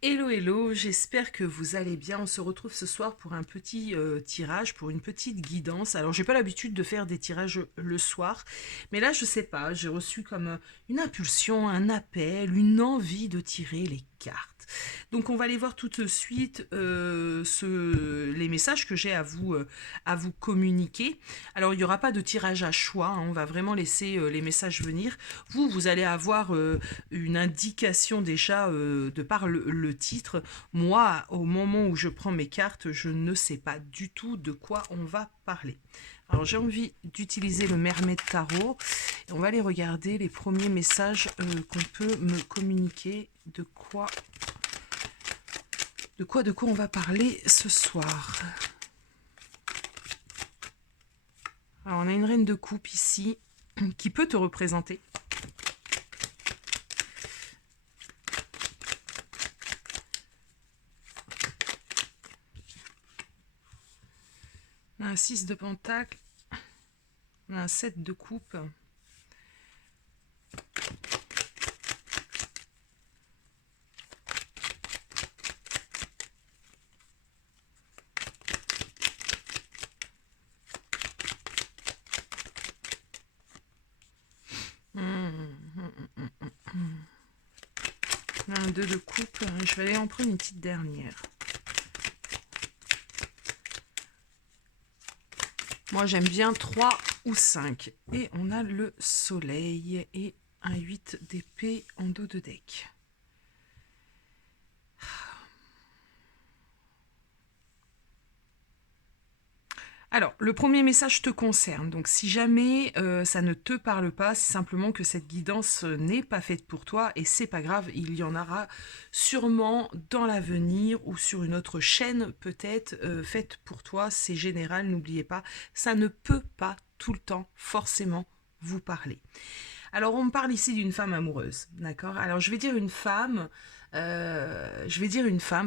Hello, hello, j'espère que vous allez bien. On se retrouve ce soir pour un petit tirage, pour une petite guidance. Alors, j'ai pas l'habitude de faire des tirages le soir, mais là, je sais pas, j'ai reçu comme une impulsion, un appel, une envie de tirer les cartes. Donc, on va aller voir tout de suite les messages que j'ai à vous communiquer. Alors, il n'y aura pas de tirage à choix, hein, on va vraiment laisser les messages venir. Vous allez avoir une indication déjà de par le titre. Moi, au moment où je prends mes cartes, je ne sais pas du tout de quoi on va parler. Alors j'ai envie d'utiliser le Mermaid Tarot. Et on va aller regarder les premiers messages qu'on peut me communiquer. De quoi on va parler ce soir. Alors on a une reine de coupe ici qui peut te représenter. On a un 6 de pentacle. On a un 7 de coupe. On a un 2 de coupe. Je vais aller en prendre une petite dernière. Moi, j'aime bien 3 ou 5. Et on a le soleil et un 8 d'épée en dos de deck. Alors, le premier message te concerne. Donc, si jamais ça ne te parle pas, c'est simplement que cette guidance n'est pas faite pour toi et c'est pas grave. Il y en aura sûrement dans l'avenir ou sur une autre chaîne peut-être faite pour toi. C'est général, n'oubliez pas. Ça ne peut pas tout le temps forcément vous parler. Alors, on me parle ici d'une femme amoureuse, d'accord? Alors, je vais dire une femme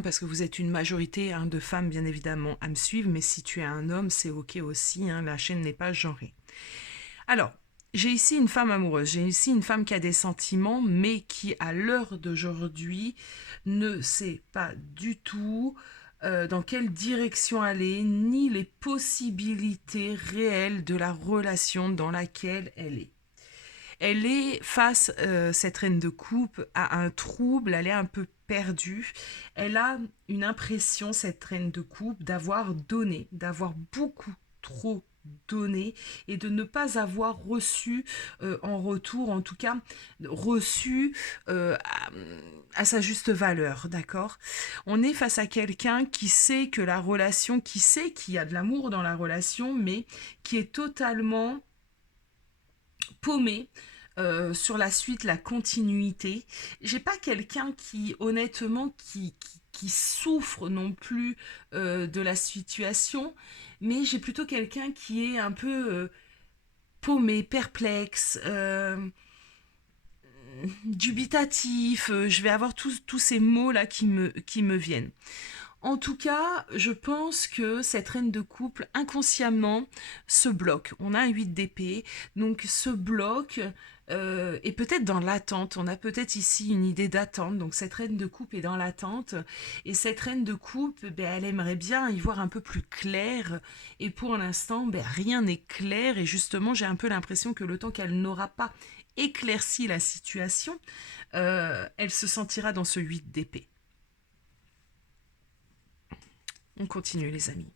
parce que vous êtes une majorité hein, de femmes, bien évidemment, à me suivre, mais si tu es un homme, c'est ok aussi, hein, la chaîne n'est pas genrée. Alors, j'ai ici une femme amoureuse, j'ai ici une femme qui a des sentiments, mais qui, à l'heure d'aujourd'hui, ne sait pas du tout dans quelle direction aller, ni les possibilités réelles de la relation dans laquelle elle est. Elle est face, cette reine de coupe, à un trouble, elle est un peu perdue. Elle a une impression, cette reine de coupe, d'avoir donné, d'avoir beaucoup trop donné et de ne pas avoir reçu en retour, en tout cas reçu à sa juste valeur, d'accord? On est face à quelqu'un qui sait que la relation, qui sait qu'il y a de l'amour dans la relation, mais qui est totalement paumé sur la suite, la continuité. J'ai pas quelqu'un qui, honnêtement, qui souffre non plus de la situation, mais j'ai plutôt quelqu'un qui est un peu paumé, perplexe, dubitatif. Je vais avoir tous ces mots-là qui me viennent. En tout cas, je pense que cette reine de couple, inconsciemment, se bloque. On a un 8 d'épée, donc se bloque et peut-être dans l'attente. On a peut-être ici une idée d'attente. Donc cette reine de couple est dans l'attente. Et cette reine de couple, ben, elle aimerait bien y voir un peu plus clair. Et pour l'instant, ben, rien n'est clair. Et justement, j'ai un peu l'impression que le temps qu'elle n'aura pas éclairci la situation, elle se sentira dans ce 8 d'épée. On continue les amis.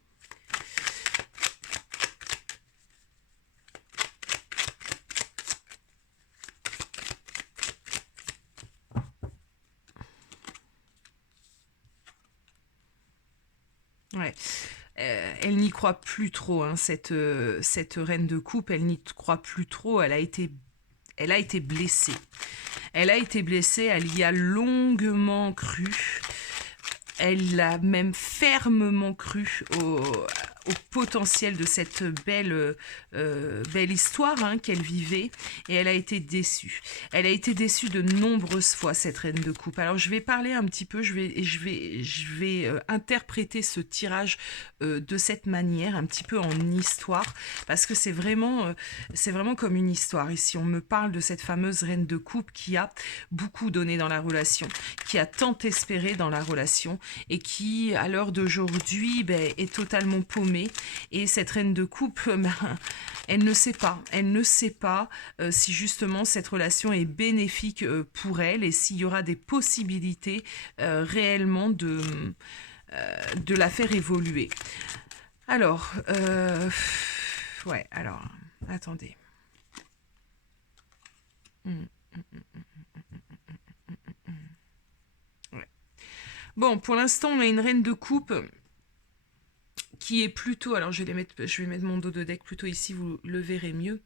Ouais. Elle n'y croit plus trop, hein, cette reine de coupe, elle n'y croit plus trop, elle a été blessée. Elle a été blessée, elle y a longuement cru, elle a même fermement cru au potentiel de cette belle histoire hein, qu'elle vivait, et elle a été déçue. Elle a été déçue de nombreuses fois, cette reine de coupe. Alors je vais parler un petit peu, je vais interpréter ce tirage de cette manière, un petit peu en histoire, parce que c'est vraiment comme une histoire. Ici, on me parle de cette fameuse reine de coupe qui a beaucoup donné dans la relation, qui a tant espéré dans la relation, et qui, à l'heure d'aujourd'hui, est totalement paumée. Et cette reine de coupe, elle ne sait pas si justement cette relation est bénéfique pour elle, et s'il y aura des possibilités réellement de la faire évoluer. Alors, ouais, alors, attendez. Ouais. Bon, pour l'instant, on a une reine de coupe qui est plutôt... Alors, je vais mettre mon dos de deck plutôt ici, vous le verrez mieux.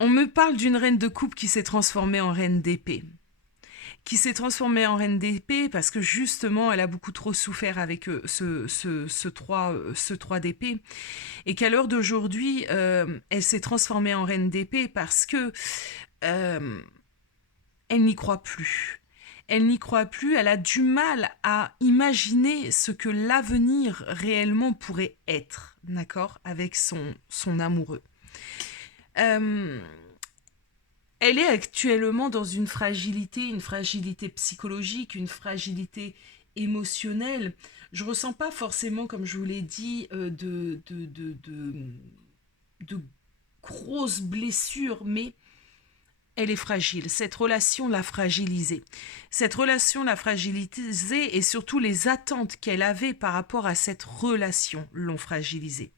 On me parle d'une reine de coupe qui s'est transformée en reine d'épée. Qui s'est transformée en reine d'épée parce que justement, elle a beaucoup trop souffert avec ce 3 d'épée. Et qu'à l'heure d'aujourd'hui, elle s'est transformée en reine d'épée parce que elle n'y croit plus. Elle n'y croit plus, elle a du mal à imaginer ce que l'avenir réellement pourrait être, d'accord, avec son amoureux. Elle est actuellement dans une fragilité psychologique, une fragilité émotionnelle. Je ressens pas forcément, comme je vous l'ai dit, de grosses blessures, mais elle est fragile. Cette relation l'a fragilisée. Cette relation l'a fragilisée et surtout les attentes qu'elle avait par rapport à cette relation l'ont fragilisée.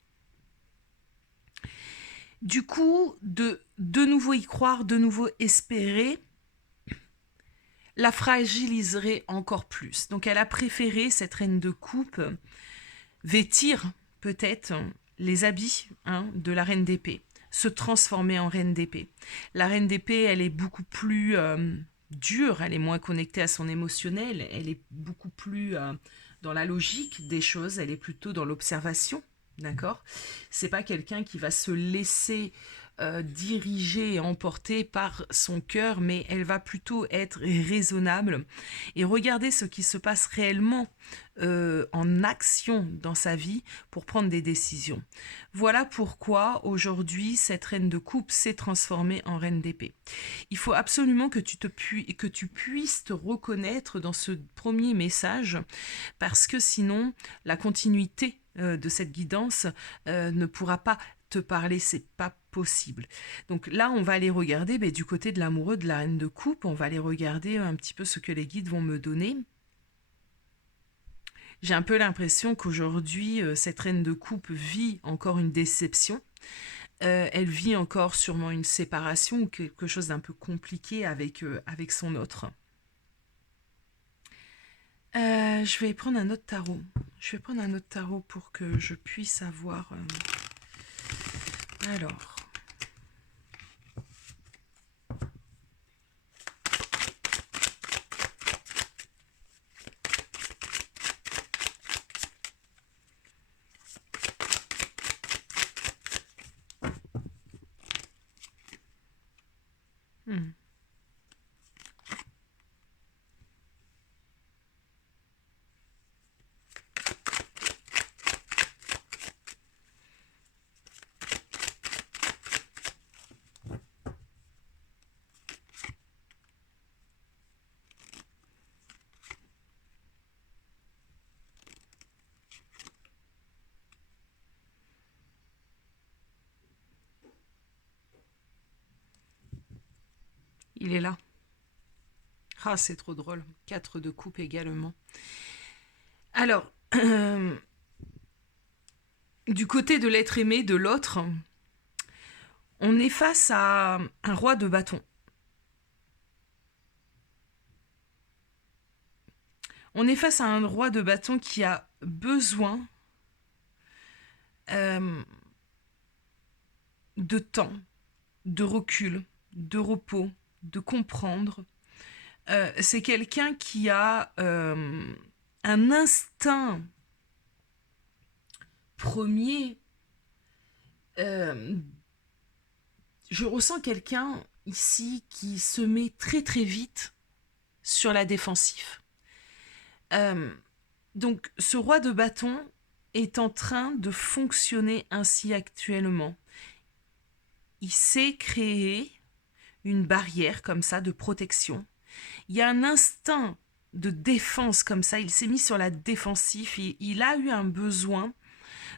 Du coup, de nouveau y croire, de nouveau espérer, la fragiliserait encore plus. Donc elle a préféré, cette reine de coupe, vêtir peut-être les habits de la reine d'épée, se transformer en reine d'épée. La reine d'épée, elle est beaucoup plus dure, elle est moins connectée à son émotionnel, elle est beaucoup plus dans la logique des choses, elle est plutôt dans l'observation, d'accord ? C'est pas quelqu'un qui va se laisser dirigée et emportée par son cœur, mais elle va plutôt être raisonnable et regarder ce qui se passe réellement en action dans sa vie pour prendre des décisions. Voilà pourquoi aujourd'hui cette reine de coupe s'est transformée en reine d'épée. Il faut absolument que tu puisses te reconnaître dans ce premier message, parce que sinon la continuité de cette guidance ne pourra pas te parler, c'est pas possible. Donc là, on va aller regarder du côté de l'amoureux de la reine de coupe, on va aller regarder un petit peu ce que les guides vont me donner. J'ai un peu l'impression qu'aujourd'hui, cette reine de coupe vit encore une déception. Elle vit encore sûrement une séparation ou quelque chose d'un peu compliqué avec son autre. Je vais prendre un autre tarot. Je vais prendre un autre tarot pour que je puisse avoir... Alors... Il est là. Ah, c'est trop drôle. 4 de coupe également. Alors, du côté de l'être aimé, de l'autre, on est face à un roi de bâton. On est face à un roi de bâton qui a besoin de temps, de recul, de repos, de comprendre. C'est quelqu'un qui a un instinct premier. Je ressens quelqu'un ici qui se met très très vite sur la défensive. Donc ce roi de bâton est en train de fonctionner ainsi actuellement. Il s'est créé une barrière comme ça de protection. Il y a un instinct de défense comme ça, il s'est mis sur la défensive, il a eu un besoin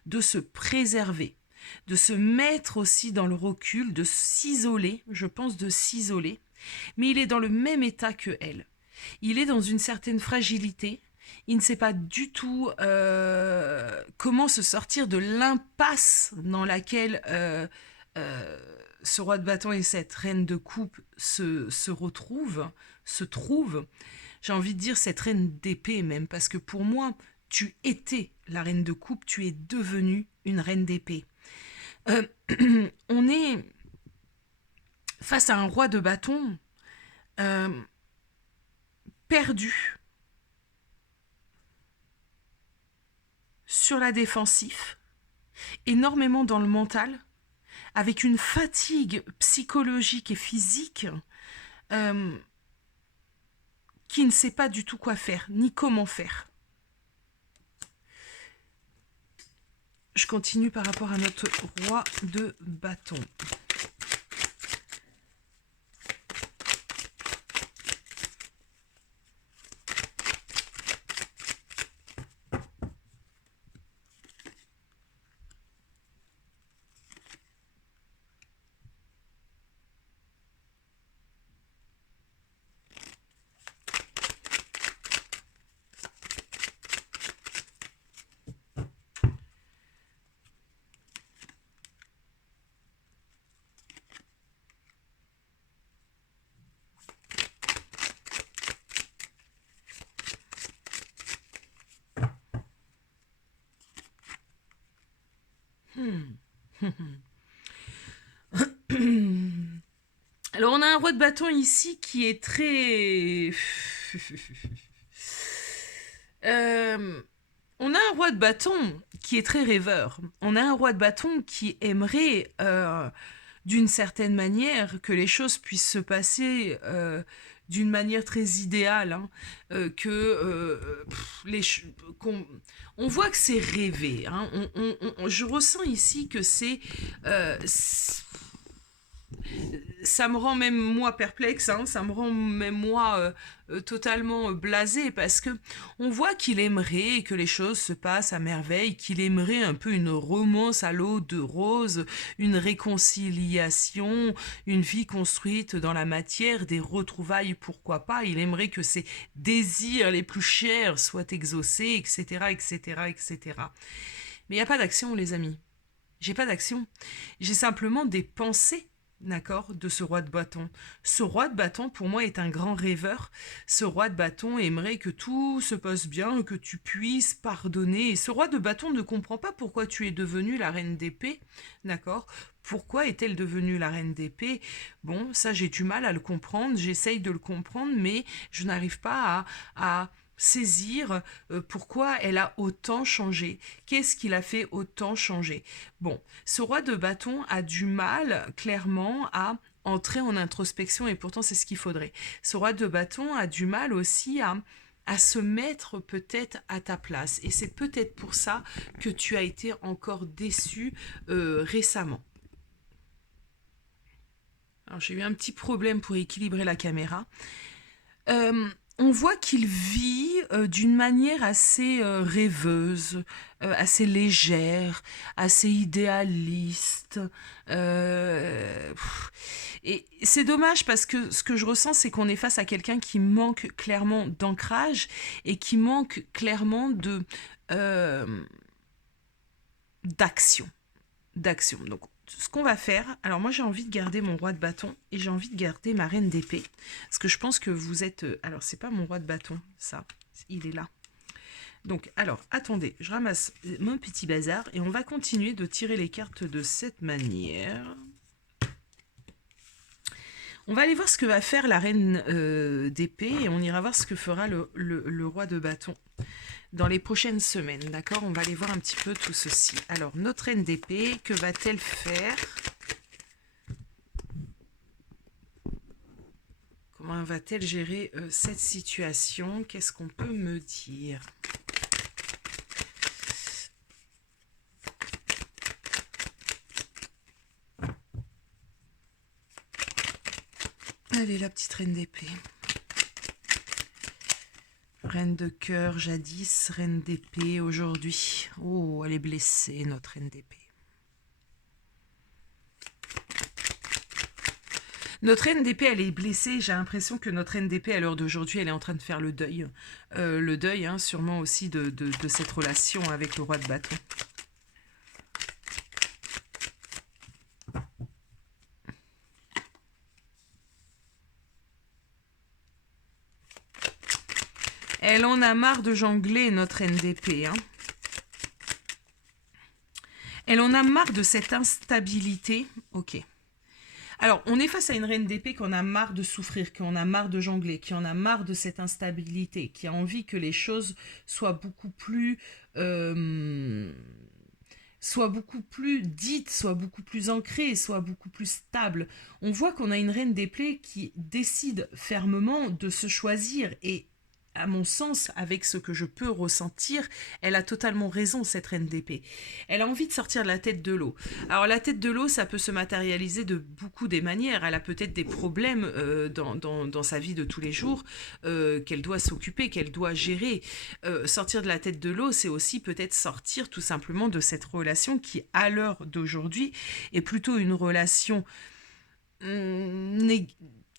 de se préserver, de se mettre aussi dans le recul, de s'isoler, je pense de s'isoler, mais il est dans le même état que elle. Il est dans une certaine fragilité, il ne sait pas du tout comment se sortir de l'impasse dans laquelle ce roi de bâton et cette reine de coupe se trouvent. J'ai envie de dire cette reine d'épée même, parce que pour moi, tu étais la reine de coupe, tu es devenue une reine d'épée. On est face à un roi de bâton perdu sur la défensive, énormément dans le mental, avec une fatigue psychologique et physique qui ne sait pas du tout quoi faire, ni comment faire. Je continue par rapport à notre roi de bâton. Alors on a un roi de bâton ici qui est très... on a un roi de bâton qui est très rêveur. On a un roi de bâton qui aimerait, d'une certaine manière, que les choses puissent se passer d'une manière très idéale. Hein, on voit que c'est rêvé. Hein, je ressens ici que ça me rend même moi perplexe, hein, ça me rend même moi totalement blasé, parce que on voit qu'il aimerait que les choses se passent à merveille, qu'il aimerait un peu une romance à l'eau de rose, une réconciliation, une vie construite dans la matière, des retrouvailles, pourquoi pas, il aimerait que ses désirs les plus chers soient exaucés, etc., etc., etc. Mais il n'y a pas d'action, les amis. J'ai pas d'action. J'ai simplement des pensées, d'accord, de ce roi de bâton. Ce roi de bâton, pour moi, est un grand rêveur. Ce roi de bâton aimerait que tout se passe bien, que tu puisses pardonner. Et ce roi de bâton ne comprend pas pourquoi tu es devenue la reine d'épée, d'accord. Pourquoi est-elle devenue la reine d'épée? Bon, ça, j'ai du mal à le comprendre. J'essaye de le comprendre, mais je n'arrive pas à saisir pourquoi elle a autant changé. Qu'est-ce qui l'a fait autant changer? Bon, ce roi de bâton a du mal, clairement, à entrer en introspection, et pourtant c'est ce qu'il faudrait. Ce roi de bâton a du mal aussi à se mettre peut-être à ta place. Et c'est peut-être pour ça que tu as été encore déçu récemment. Alors j'ai eu un petit problème pour équilibrer la caméra. On voit qu'il vit d'une manière assez rêveuse, assez légère, assez idéaliste. Et c'est dommage parce que ce que je ressens, c'est qu'on est face à quelqu'un qui manque clairement d'ancrage et qui manque clairement d'action. Donc, ce qu'on va faire, alors moi j'ai envie de garder mon roi de bâton et j'ai envie de garder ma reine d'épée, parce que je pense que vous êtes... alors c'est pas mon roi de bâton, ça, il est là. Donc, alors, attendez, je ramasse mon petit bazar et on va continuer de tirer les cartes de cette manière. On va aller voir ce que va faire la reine d'épée et on ira voir ce que fera le roi de bâton. dans les prochaines semaines, d'accord? On va aller voir un petit peu tout ceci. Alors, notre reine d'épée, que va-t-elle faire? Comment va-t-elle gérer cette situation? Qu'est-ce qu'on peut me dire? Allez, la petite reine d'épée. Reine de cœur, jadis, reine d'épée, aujourd'hui. Oh, elle est blessée, notre reine d'épée. Notre reine d'épée, elle est blessée. J'ai l'impression que notre reine d'épée, à l'heure d'aujourd'hui, elle est en train de faire le deuil. Le deuil, hein, sûrement aussi de cette relation avec le roi de bâton. Elle en a marre de jongler, notre reine d'épée. Hein. Elle en a marre de cette instabilité. Ok. Alors, on est face à une reine d'épée qu'on a marre de souffrir, qu'on a marre de jongler, qui en a marre de cette instabilité, qui a envie que les choses soient beaucoup plus dites, soient beaucoup plus ancrées, soient beaucoup plus stables. On voit qu'on a une reine d'épée qui décide fermement de se choisir et à mon sens, avec ce que je peux ressentir, elle a totalement raison, cette reine d'épée. Elle a envie de sortir de la tête de l'eau. Alors, la tête de l'eau, ça peut se matérialiser de beaucoup des manières. Elle a peut-être des problèmes dans sa vie de tous les jours qu'elle doit s'occuper, qu'elle doit gérer. Sortir de la tête de l'eau, c'est aussi peut-être sortir tout simplement de cette relation qui, à l'heure d'aujourd'hui, est plutôt une relation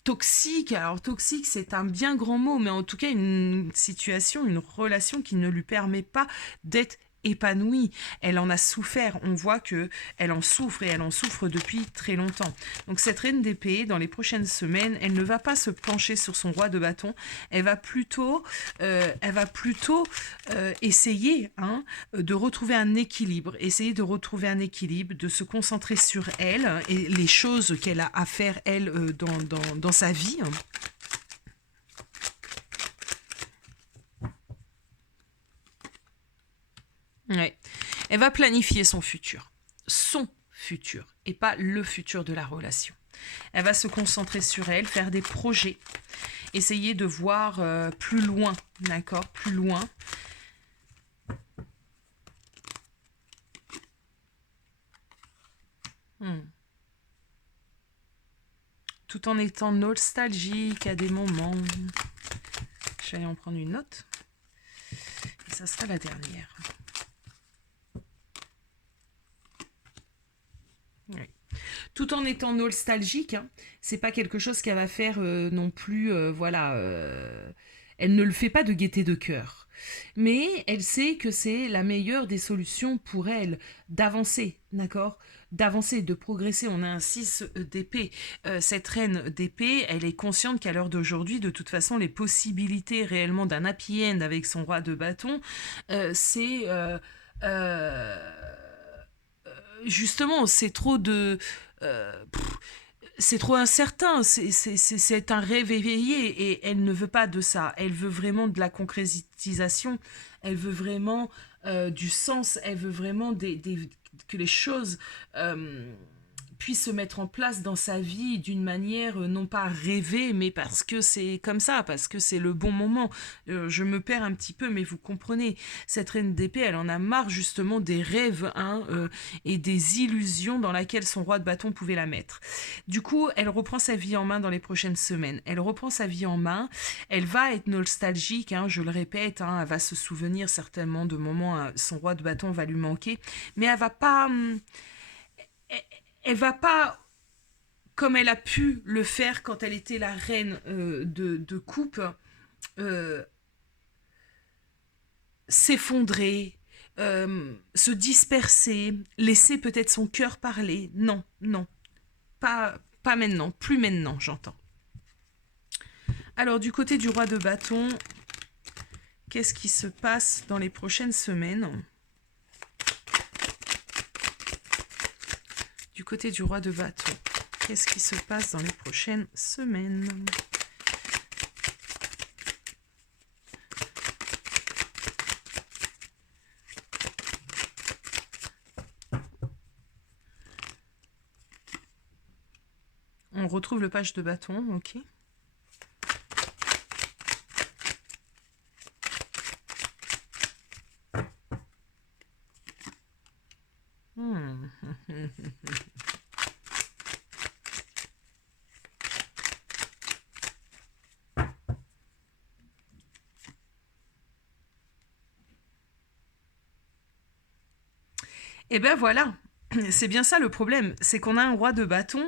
toxique. Alors toxique, c'est un bien grand mot, mais en tout cas une situation, une relation qui ne lui permet pas d'être épanouie. Elle en a souffert. On voit que elle en souffre et elle en souffre depuis très longtemps. Donc cette reine d'épée, dans les prochaines semaines, elle ne va pas se pencher sur son roi de bâton. Elle va plutôt essayer de retrouver un équilibre, de se concentrer sur elle et les choses qu'elle a à faire, elle, dans sa vie. Ouais. Elle va planifier son futur, et pas le futur de la relation. Elle va se concentrer sur elle, faire des projets, essayer de voir plus loin, d'accord, plus loin. Tout en étant nostalgique à des moments. Je vais aller en prendre une note. Et ça sera la dernière. Oui. Tout en étant nostalgique, hein, c'est pas quelque chose qu'elle va faire non plus, elle ne le fait pas de gaieté de cœur. Mais elle sait que c'est la meilleure des solutions pour elle, d'avancer, d'accord? D'avancer, de progresser. On a un 6 d'épée. Cette reine d'épée, elle est consciente qu'à l'heure d'aujourd'hui, de toute façon, les possibilités réellement d'un happy end avec son roi de bâton, c'est... justement, c'est trop de... c'est trop incertain, c'est un rêve éveillé et elle ne veut pas de ça. Elle veut vraiment de la concrétisation, elle veut vraiment du sens, elle veut vraiment que les choses puissent se mettre en place dans sa vie d'une manière non pas rêvée, mais parce que c'est comme ça, parce que c'est le bon moment. Je me perds un petit peu, mais vous comprenez, cette reine d'épée, elle en a marre justement des rêves et des illusions dans lesquelles son roi de bâton pouvait la mettre. Du coup, elle reprend sa vie en main dans les prochaines semaines. Elle reprend sa vie en main, elle va être nostalgique, je le répète, elle va se souvenir certainement de moments, son roi de bâton va lui manquer, mais elle va pas... elle va pas, comme elle a pu le faire quand elle était la reine de coupe, s'effondrer, se disperser, laisser peut-être son cœur parler. Non, non, pas maintenant, plus maintenant, j'entends. Alors, du côté du roi de bâton, qu'est-ce qui se passe dans les prochaines semaines ? Du côté du roi de bâton, qu'est-ce qui se passe dans les prochaines semaines ? On retrouve le page de bâton, ok. Hmm. Et ben voilà, c'est bien ça le problème, c'est qu'on a un roi de bâton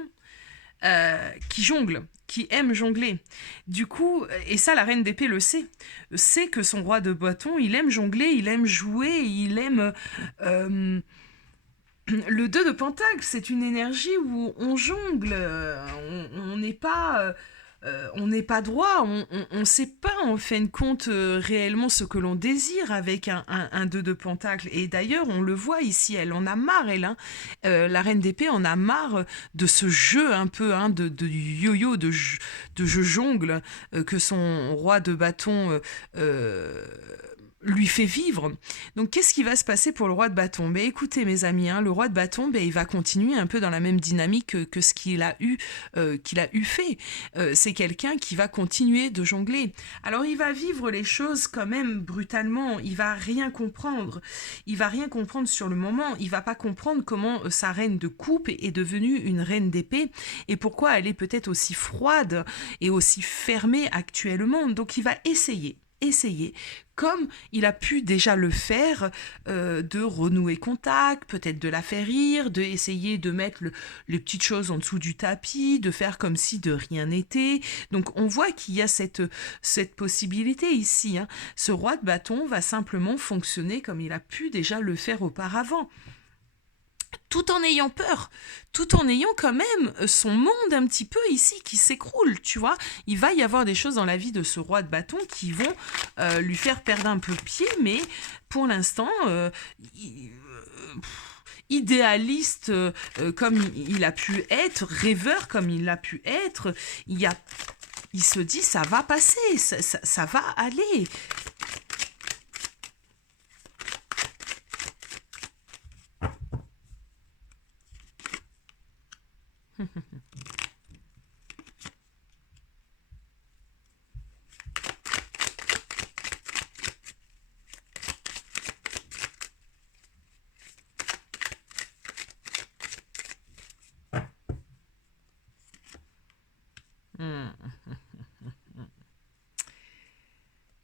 qui jongle, qui aime jongler. Du coup, et ça la reine d'épée le sait que son roi de bâton, il aime jongler, il aime jouer, il aime... le 2 de pentacle, c'est une énergie où on jongle, on n'est pas... on n'est pas droit, on sait pas en fin de compte réellement ce que l'on désire avec un 2 de pentacle. Et d'ailleurs, on le voit ici, elle en a marre, elle. Hein. La reine d'épée en a marre de ce jeu un peu hein, de yo-yo, de jeu jongle que son roi de bâton lui fait vivre. Donc qu'est-ce qui va se passer pour le roi de bâton? Ben écoutez mes amis, hein, le roi de bâton, ben, il va continuer un peu dans la même dynamique que ce qu'il a eu fait. C'est quelqu'un qui va continuer de jongler. Alors il va vivre les choses quand même brutalement, il va rien comprendre. Il va rien comprendre sur le moment, il va pas comprendre comment sa reine de coupe est devenue une reine d'épée et pourquoi elle est peut-être aussi froide et aussi fermée actuellement. Donc il va essayer, comme il a pu déjà le faire, de renouer contact, peut-être de la faire rire, de essayer de mettre les petites choses en dessous du tapis, de faire comme si de rien n'était. Donc on voit qu'il y a cette possibilité ici. Hein. Ce roi de bâton va simplement fonctionner comme il a pu déjà le faire auparavant. Tout en ayant peur, tout en ayant quand même son monde un petit peu ici qui s'écroule, tu vois. Il va y avoir des choses dans la vie de ce roi de bâton qui vont lui faire perdre un peu pied, mais pour l'instant, idéaliste comme il a pu être, rêveur comme il a pu être, il se dit ça va passer, ça va aller.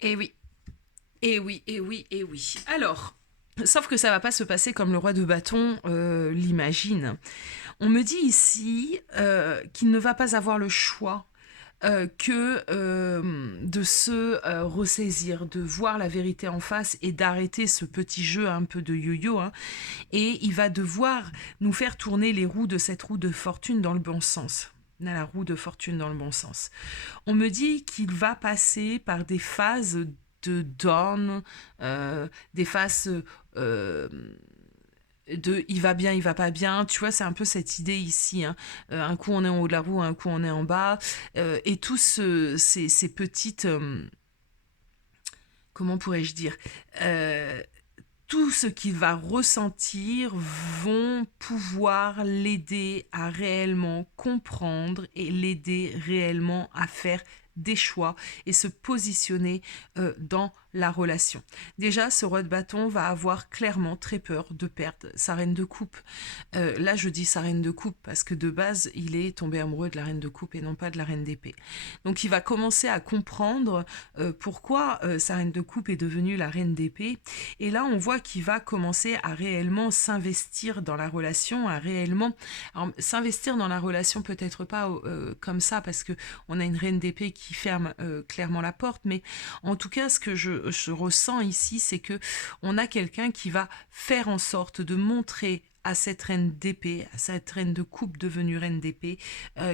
Et oui, et oui, et oui, et oui. Alors, sauf que ça va pas se passer comme le roi de bâton l'imagine. On me dit ici qu'il ne va pas avoir le choix que de se ressaisir, de voir la vérité en face et d'arrêter ce petit jeu un peu de yo-yo. Hein. Et il va devoir nous faire tourner les roues de cette roue de fortune dans le bon sens. La roue de fortune dans le bon sens. On me dit qu'il va passer par des phases de down, des phases de il va bien, il va pas bien. Tu vois, c'est un peu cette idée ici. Hein. Un coup on est en haut de la roue, un coup on est en bas. Et tous ces petites... comment pourrais-je dire tout ce qu'il va ressentir vont pouvoir l'aider à réellement comprendre et l'aider réellement à faire des choix et se positionner dans la relation. Déjà, ce roi de bâton va avoir clairement très peur de perdre sa reine de coupe. Là, je dis sa reine de coupe parce que de base, il est tombé amoureux de la reine de coupe et non pas de la reine d'épée. Donc, il va commencer à comprendre pourquoi sa reine de coupe est devenue la reine d'épée. Et là, on voit qu'il va commencer à réellement s'investir dans la relation, à réellement... Alors, s'investir dans la relation, peut-être pas comme ça, parce que on a une reine d'épée qui ferme clairement la porte, mais en tout cas, ce que je ressens ici, c'est que on a quelqu'un qui va faire en sorte de montrer à cette reine d'épée, à cette reine de coupe devenue reine d'épée,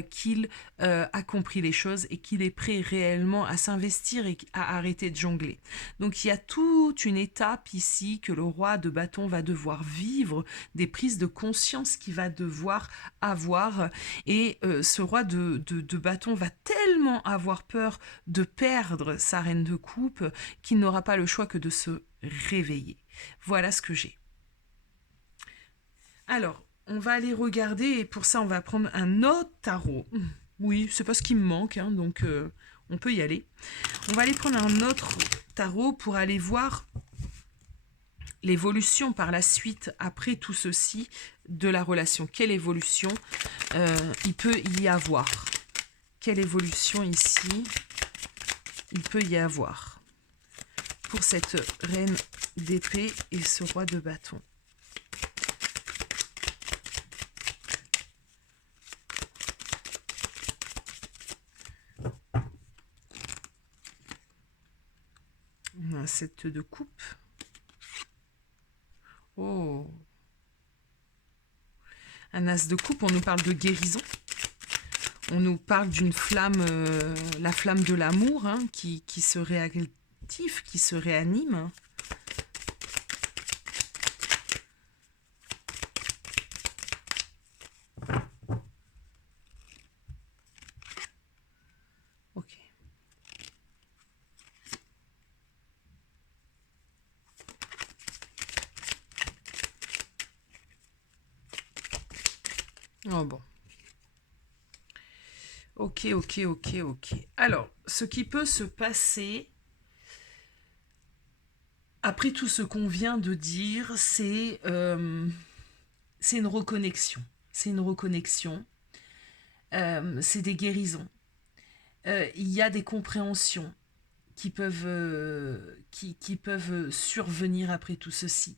qu'il a compris les choses et qu'il est prêt réellement à s'investir et à arrêter de jongler. Donc il y a toute une étape ici que le roi de bâton va devoir vivre, des prises de conscience qu'il va devoir avoir, et ce roi de bâton va tellement avoir peur de perdre sa reine de coupe qu'il n'aura pas le choix que de se réveiller. Voilà ce que j'ai. Alors, on va aller regarder, et pour ça, on va prendre un autre tarot. Oui, c'est pas ce qui me manque, hein, donc on peut y aller. On va aller prendre un autre tarot pour aller voir l'évolution par la suite, après tout ceci, de la relation. Quelle évolution il peut y avoir? Quelle évolution ici il peut y avoir pour cette reine d'épée et ce roi de bâton? On a un 7 de coupe. Oh, un as de coupe, on nous parle de guérison. On nous parle d'une flamme, la flamme de l'amour, hein, qui se réactive, qui se réanime. Ok. Oh bon. Ok, ok, ok, ok. Alors, ce qui peut se passer, après tout ce qu'on vient de dire, c'est une reconnexion. C'est une reconnexion. C'est des guérisons. Il y a des compréhensions qui peuvent survenir après tout ceci.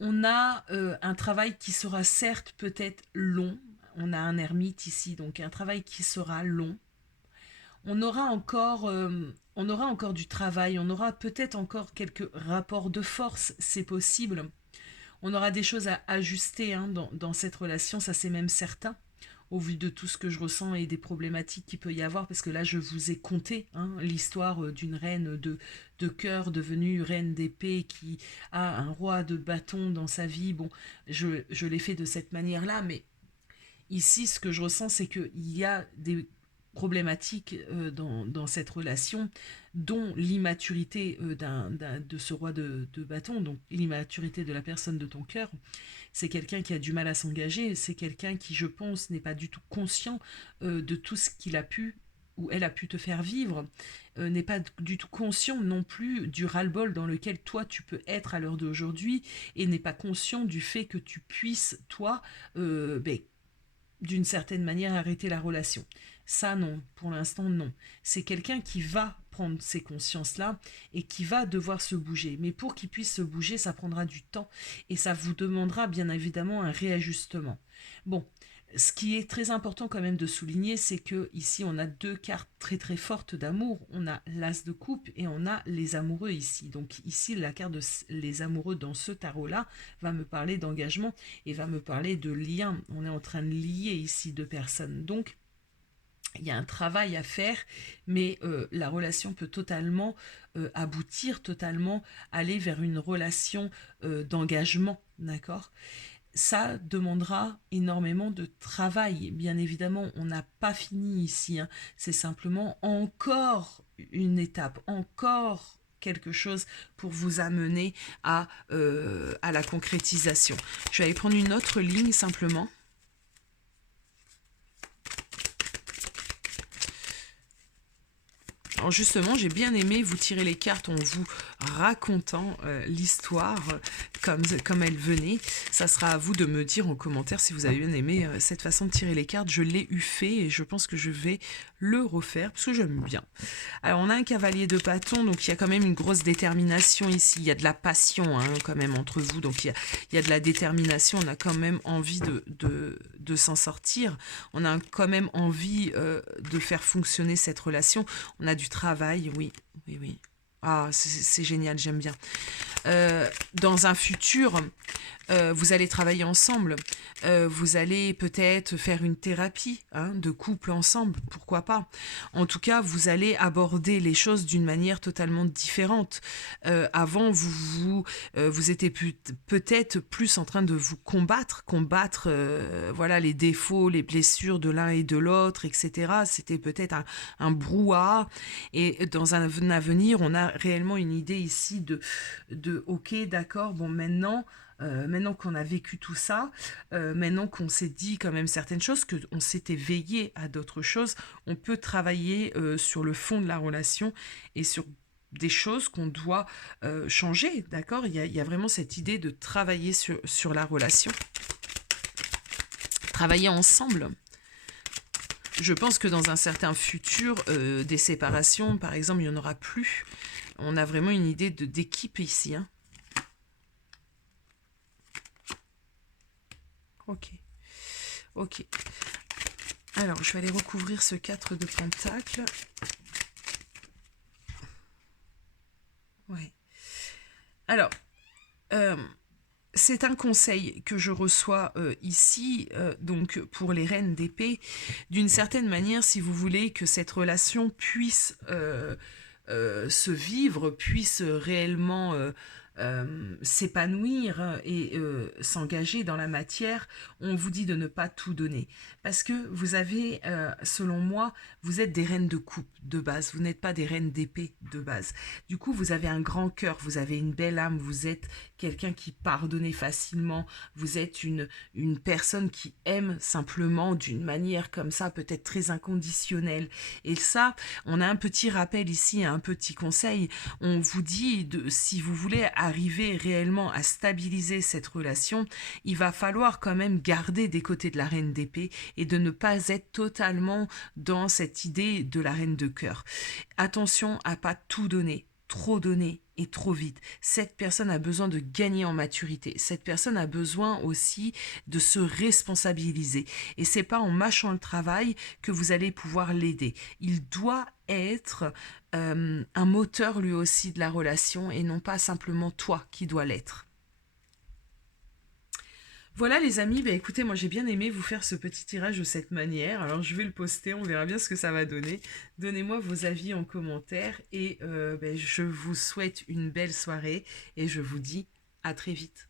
On a un travail qui sera certes peut-être long. On a un ermite ici, donc un travail qui sera long. On aura encore du travail, on aura peut-être encore quelques rapports de force, c'est possible. On aura des choses à ajuster, hein, dans cette relation, ça c'est même certain, au vu de tout ce que je ressens et des problématiques qu'il peut y avoir, parce que là je vous ai conté, hein, l'histoire d'une reine de cœur devenue reine d'épée qui a un roi de bâton dans sa vie. Bon, je l'ai fait de cette manière-là, mais ici, ce que je ressens, c'est qu'il y a des problématiques dans cette relation, dont l'immaturité de ce roi de bâton, donc l'immaturité de la personne de ton cœur. C'est quelqu'un qui a du mal à s'engager, c'est quelqu'un qui, je pense, n'est pas du tout conscient de tout ce qu'il a pu ou elle a pu te faire vivre, n'est pas du tout conscient non plus du ras-le-bol dans lequel toi tu peux être à l'heure d'aujourd'hui, et n'est pas conscient du fait que tu puisses, toi, ben, d'une certaine manière arrêter la relation. Ça non, pour l'instant non. C'est quelqu'un qui va prendre ces consciences-là et qui va devoir se bouger. Mais pour qu'il puisse se bouger, ça prendra du temps et ça vous demandera bien évidemment un réajustement. Bon, ce qui est très important quand même de souligner, c'est que ici on a deux cartes très très fortes d'amour. On a l'as de coupe et on a les amoureux ici. Donc ici la carte de les amoureux dans ce tarot-là va me parler d'engagement et va me parler de lien. On est en train de lier ici deux personnes. Donc il y a un travail à faire, mais la relation peut totalement aboutir, totalement aller vers une relation d'engagement, d'accord? Ça demandera énormément de travail. Bien évidemment, on n'a pas fini ici, hein. C'est simplement encore une étape, encore quelque chose pour vous amener à la concrétisation. Je vais aller prendre une autre ligne simplement. Alors justement, j'ai bien aimé vous tirer les cartes en vous racontant l'histoire comme elle venait. Ça sera à vous de me dire en commentaire si vous avez bien aimé cette façon de tirer les cartes. Je l'ai eu fait et je pense que je vais le refaire parce que j'aime bien. Alors on a un cavalier de bâton, donc il y a quand même une grosse détermination ici. Il y a de la passion, hein, quand même entre vous, donc il y a de la détermination. On a quand même envie de s'en sortir. On a quand même envie de faire fonctionner cette relation. On a du travail, oui, oui, oui. Ah, c'est génial, j'aime bien. Dans un futur, vous allez travailler ensemble. Vous allez peut-être faire une thérapie, hein, de couple ensemble, pourquoi pas. En tout cas, vous allez aborder les choses d'une manière totalement différente. Avant, vous étiez peut-être plus en train de vous combattre, voilà, les défauts, les blessures de l'un et de l'autre, etc. C'était peut-être un brouhaha. Et dans un avenir, on a réellement une idée ici de ok, d'accord, bon, maintenant, maintenant qu'on a vécu tout ça, maintenant qu'on s'est dit quand même certaines choses, qu'on s'est éveillé à d'autres choses, on peut travailler sur le fond de la relation et sur des choses qu'on doit changer, d'accord? Il y a vraiment cette idée de travailler sur la relation. Travailler ensemble. Je pense que dans un certain futur, des séparations, par exemple, il n'y en aura plus. On a vraiment une idée d'équipe ici. Hein. Ok. Ok. Alors, je vais aller recouvrir ce 4 de Pentacles. Ouais. Alors, c'est un conseil que je reçois ici, donc pour les reines d'épée. D'une certaine manière, si vous voulez que cette relation puisse se vivre, puisse réellement s'épanouir et s'engager dans la matière, on vous dit de ne pas tout donner. Parce que vous avez, selon moi, vous êtes des reines de coupe de base, vous n'êtes pas des reines d'épée de base. Du coup, vous avez un grand cœur, vous avez une belle âme, vous êtes quelqu'un qui pardonne facilement, vous êtes une personne qui aime simplement d'une manière comme ça, peut-être très inconditionnelle. Et ça, on a un petit rappel ici, un petit conseil. On vous dit, si vous voulez arriver réellement à stabiliser cette relation, il va falloir quand même garder des côtés de la reine d'épée et de ne pas être totalement dans cette idée de la reine de cœur. Attention à pas tout donner. Trop donner et trop vite. Cette personne a besoin de gagner en maturité. Cette personne a besoin aussi de se responsabiliser. Et c'est pas en mâchant le travail que vous allez pouvoir l'aider. Il doit être un moteur lui aussi de la relation et non pas simplement toi qui dois l'être. Voilà les amis, bah écoutez, moi j'ai bien aimé vous faire ce petit tirage de cette manière. Alors je vais le poster, on verra bien ce que ça va donner. Donnez-moi vos avis en commentaire et je vous souhaite une belle soirée et je vous dis à très vite.